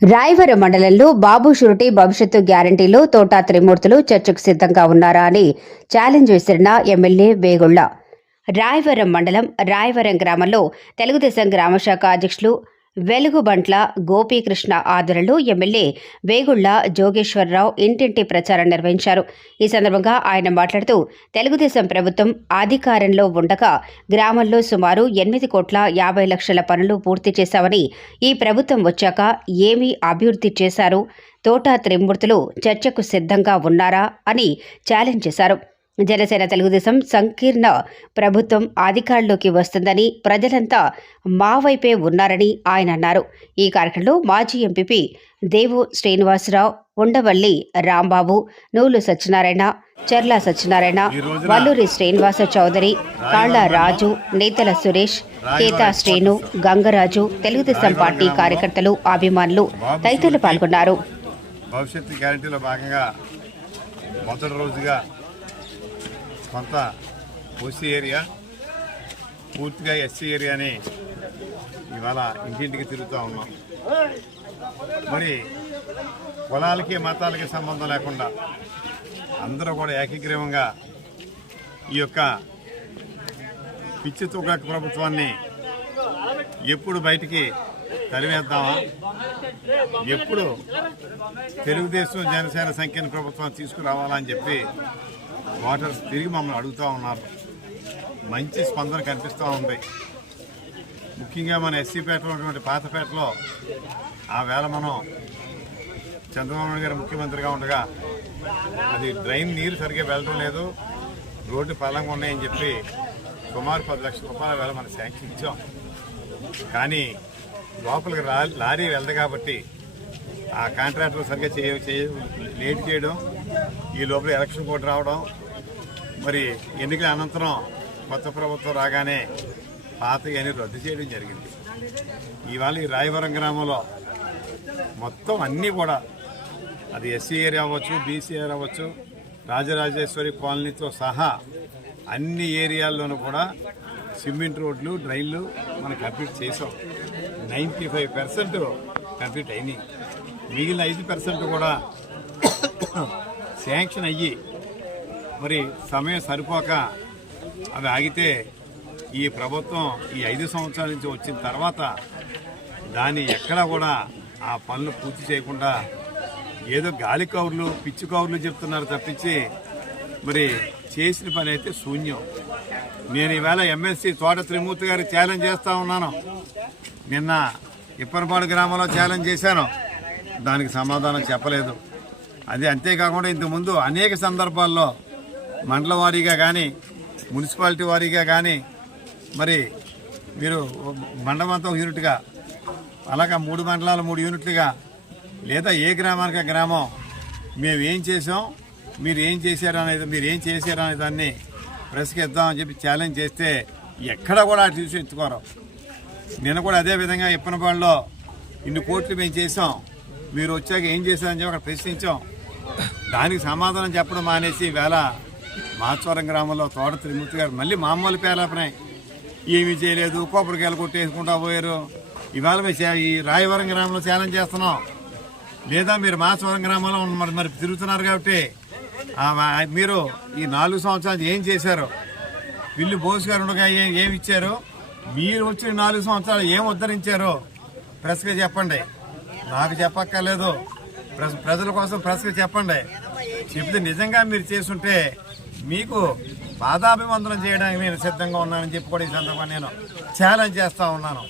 రాయవరం మండలంలో బాబు షురిటీ భవిష్యత్తు గ్యారంటీలో తోటా త్రిమూర్తులు చర్చకు సిద్ధంగా ఉన్నారా అని ఛాలెంజ్ విసిరిన ఎమ్మెల్యే వేగుళ్ళ రాయవరం మండలం రాయవరం గ్రామంలో తెలుగుదేశం గ్రామశాఖ అధ్యక్షులు వెలుగుబంట్ల గోపీకృష్ణ ఆధ్వర్యంలో ఎమ్మెల్యే వేగుళ్ళ జోగేశ్వరరావు ఇంటింటి ప్రచారం నిర్వహించారు. ఈ సందర్భంగా ఆయన మాట్లాడుతూ తెలుగుదేశం ప్రభుత్వం అధికారంలో ఉండగా గ్రామంలో సుమారు ఎనిమిది కోట్ల యాభై లక్షల పనులు పూర్తి చేశామని ఈ ప్రభుత్వం వచ్చాక ఏమీ అభివృద్ధి చేశారు? తోటా త్రిమూర్తులు చర్చకు సిద్ధంగా ఉన్నారా? అని ఛాలెంజ్ చేశారు. జనసేన తెలుగుదేశం సంకీర్ణ ప్రభుత్వం అధికారంలోకి వస్తుందని ప్రజలంతా మా వైపే ఉన్నారని ఆయన అన్నారు. ఈ కార్యక్రమంలో మాజీ ఎంపీపీ దేవు శ్రీనివాసరావు ఉండవల్లి రాంబాబు నూలు సత్యనారాయణ చర్ల సత్యనారాయణ వల్లూరి శ్రీనివాస చౌదరి కాళ్ళ రాజు నేతల సురేష్ కేతా శ్రీను గంగరాజు తెలుగుదేశం పార్టీ కార్యకర్తలు అభిమానులు తదితరులు పాల్గొన్నారు. భవిష్యత్తు గ్యారంటీలో భాగంగా మొదటి రోజుగా కొంత ఓసీ ఏరియా. పూర్తిగా ఎస్సీ ఏరియాని ఇవాళ ఇంటింటికి తిరుగుతూ ఉన్నాం. మరి కులాలకి మతాలకి సంబంధం లేకుండా అందరూ కూడా ఏకగ్రీవంగా ఈ యొక్క పిచ్చి తుగాకు ప్రభుత్వాన్ని ఎప్పుడు బయటికి తరివేద్దామా ఎప్పుడు తెలుగుదేశం జనసేన సంఖ్యను ప్రభుత్వం తీసుకురావాలని చెప్పి ఓటర్స్ తిరిగి మమ్మల్ని అడుగుతూ ఉన్నారు. మంచి స్పందన కనిపిస్తూ ఉంది. ముఖ్యంగా మన ఎస్సీపేటలో ఉన్నటువంటి పాతపేటలో ఆ వేళ మనం చంద్రబాబు నాయుడు గారు ముఖ్యమంత్రిగా ఉండగా అది డ్రైన్ నీరు సరిగ్గా వెళ్ళడం లేదు. రోడ్డు పలంగా ఉన్నాయని చెప్పి సుమారు పది లక్షల రూపాయల వేళ మనం శాంక్షన్ ఇచ్చాం. కానీ లోపలికి రా లారీ వెళ్ళదు కాబట్టి ఆ కాంట్రాక్టర్ సరిగ్గా చేయ చేయ లేట్ చేయడం ఈ లోపల ఎలక్షన్ కోడ్ రావడం మరి ఎన్నికల అనంతరం కొత్త ప్రభుత్వం రాగానే పాత అని రద్దు చేయడం జరిగింది. ఇవాళ ఈ రాయవరం గ్రామంలో మొత్తం అన్నీ కూడా అది ఎస్సీ ఏరియా అవ్వచ్చు బీసీ ఏరియా అవ్వచ్చు రాజరాజేశ్వరి కాలనీతో సహా అన్ని ఏరియాల్లోనూ కూడా సిమెంట్ రోడ్లు డ్రైన్లు మనం కంప్లీట్ చేసాం నైంటీ ఫైవ్ పర్సెంట్ కంప్లీట్ అయినాయి. మిగిలిన ఐదు పర్సెంట్ కూడా శాంక్షన్ అయ్యి మరి సమయం సరిపోక అవి ఆగితే ఈ ప్రభుత్వం ఈ ఐదు సంవత్సరాల నుంచి వచ్చిన తర్వాత దాన్ని ఎక్కడా కూడా ఆ పనులు పూర్తి చేయకుండా ఏదో గాలి కౌర్లు పిచ్చి కౌర్లు చెప్తున్నారు తప్పించి మరి చేసిన పని అయితే శూన్యం. నేను ఈవేళ ఎమ్మెల్సీ తోట త్రిమూర్తి గారికి ఛాలెంజ్ చేస్తూ ఉన్నాను. నిన్న ఇప్పనపాడు గ్రామంలో ఛాలెంజ్ చేశాను. దానికి సమాధానం చెప్పలేదు. అది అంతేకాకుండా ఇంతకుముందు అనేక సందర్భాల్లో మండల వారీగా కానీ మున్సిపాలిటీ వారీగా కానీ మరి మీరు మండలంతో యూనిట్గా అలాగా మూడు మండలాలు మూడు యూనిట్లుగా లేదా ఏ గ్రామానికి గ్రామం మేము ఏం చేసాం మీరు ఏం చేశారనేది మీరు ఏం చేశారనే దాన్ని ప్రెస్కి చెప్పి ఛాలెంజ్ చేస్తే ఎక్కడ కూడా అటు చూసి ఎత్తుకోరు. నిన్న కూడా అదే విధంగా ఇప్పనపాడులో ఇన్ని కోట్లు మేము చేసాం మీరు వచ్చాక ఏం చేశారని చెప్పి అక్కడ ప్రశ్నించాం. దానికి సమాధానం చెప్పడం మానేసి వేళ మాచవరం గ్రామంలో తోట త్రిమూర్తి గారు మళ్ళీ మామూలు పేలాపనాయి ఏమీ చేయలేదు. కొబ్బరికాయలు కొట్టేసుకుంటా పోయారు. ఇవాళ మేము ఈ రాయవరం గ్రామంలో స్నానం చేస్తున్నాం. లేదా మీరు మాచవరం గ్రామంలో ఉన్న- మరి మరి తిరుగుతున్నారు కాబట్టి మీరు ఈ నాలుగు సంవత్సరాలు ఏం చేశారు? పిల్లి బోస్ గారు ఉండగా ఏమి ఇచ్చారు? మీరు వచ్చిన నాలుగు సంవత్సరాలు ఏం ఉద్ధరించారో? ప్రెస్గా చెప్పండి. నాకు చెప్పక్కర్లేదు. ప్రెస్ ప్రజల కోసం ప్రెస్గా చెప్పండి. చెప్తే నిజంగా మీరు చేసుంటే మీకు పాదాభివందనం చేయడానికి నేను సిద్ధంగా ఉన్నానని చెప్పి కూడా ఈ సందర్భంగా నేను ఛాలెంజ్ చేస్తా ఉన్నాను.